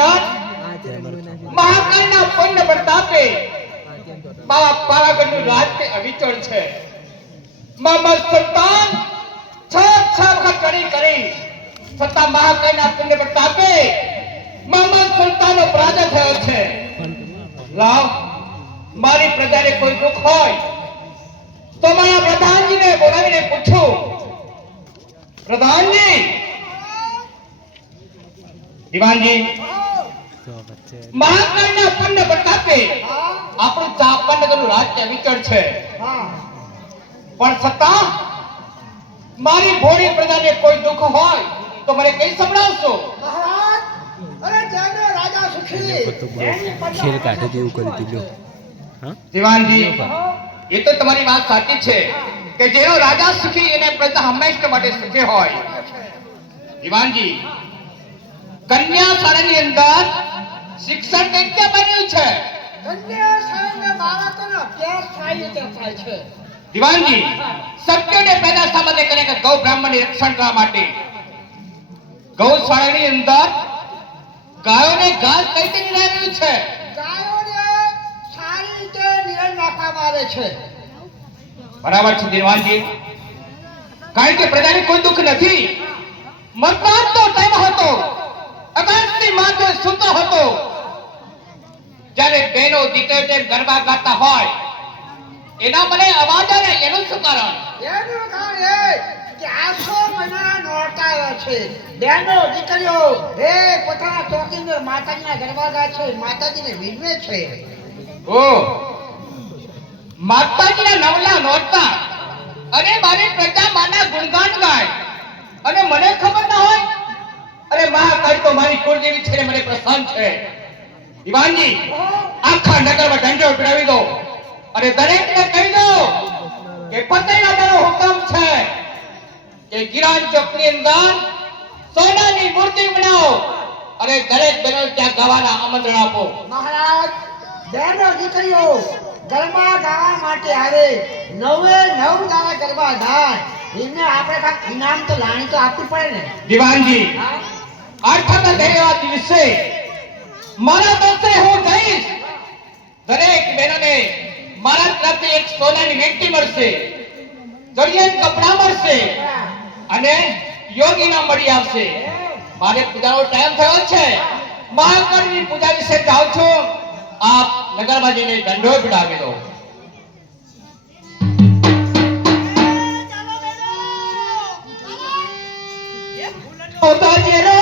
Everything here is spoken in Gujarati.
અંદર મહાકાળના પુણ્ય પ્રતાપે બાવા પાવાગઢનું રાજ્ય અવિચળ છે. મામા સંતાન છ વખત કરી છતાં મહાકાળના પુણ્ય પ્રતાપે મામા સંતાનનો પરાજય થયો છે. લાવ મારી પ્રજાને કોઈ દુઃખ હોય તો મારા પ્રધાનજીને બોલાવીને પૂછું. પ્રધાનજી, દીવાનજી, મહાકાળના પુણ્ય પ્રતાપે આપણું ચાંપાનગરનું રાજ્ય વિચળ છે, પણ છતાં મારી ભોળી પ્રજાને કોઈ દુઃખ હોય તો મને કઈ સંભળાવશો? મહારાજ, અરે જેને રાજા સુખી ખેલ કાઢે જેવું કરી દીધું. હા દીવાનજી, એ તો તમારી વાત સાચી છે કે જેનો રાજા સુખી એને પ્રજા હંમેશા માટે સુખી હોય. દીવાનજી, કન્યા શાળાની અંદર શિક્ષણ કઈ રીતે બન્યું છે? કન્યા શાળાના બાળકોનો અભ્યાસ સારી રીતે થાય છે. દીવાનજી, સત્યને પેદા શા માટે કરે કે ગૌ બ્રાહ્મણની રક્ષણ કરવા માટે. ગૌશાળાની અંદર ગાયોને ઘાસ કઈ રીતે નિરાવ્યું છે? ગાયોને સારી રીતે નિરણ નાખવામાં આવે છે. બરાબર છે દીવાનજી, કારણ કે પ્રજાને કોઈ દુઃખ નથી. મતદાનનો ટાઈમ હતો, આકાશની માથે સૂતો હતો, જ્યારે બહેનો દીકરીઓ તેમ ગરબા ગાતા હોય એના મને અવાજ આવે. એનું શું કારણ? એનું કારણ એ કે આસો મહિનાના નોરતા આવ્યા છે. બહેનો દીકરીઓ એ પોતાના ચોકની અંદર માતાજીના ગરબા ગાય છે, માતાજીને વિનવે છે. ઓ માતાજીના નવલા નોરતા અને મારી પ્રજા માના ગુણગાન ગાય અને મને ખબર ના હોય? અરે મહાકાળી તો મારી કુળદેવી છે, મને પ્રસન્ન છે. દીવાનજી, આખા નગરમાં ઢંઢેરો પીડાવી દો અને દરેકને કહી દો કે ફતેહ રાજાનો હુકમ છે કે ગિરાજ ચોકની અંદર સોનાની મૂર્તિ બનાવો અને દરેક બહેનો ત્યાં ગાવાના આમંત્રણ આપો. મહારાજ, બહેનો દીકરીઓ ગરબા ગાવા માટે આવે, 9 દાડા ગરબા ગાય, એમને આપણે કાંઈક ઇનામ તો લાણી તો આપવું પડે ને. દીવાનજી, આઠમના તહેવાર દિવસે મારા તરફે હું જઈશ. દરેક બહેનોને મારા તરફથી એક સોનાની વેંટી મળશે, જડિયાન કપડાં મળશે અને યોગીના મળી આવશે. મારે પૂજાનો ટાઈમ થયો છે. મહાકાળની પૂજા વિશે જાઉં છું. આપ નગરમાં જઈને દંડો પીડાવી દો. હોતા જેનો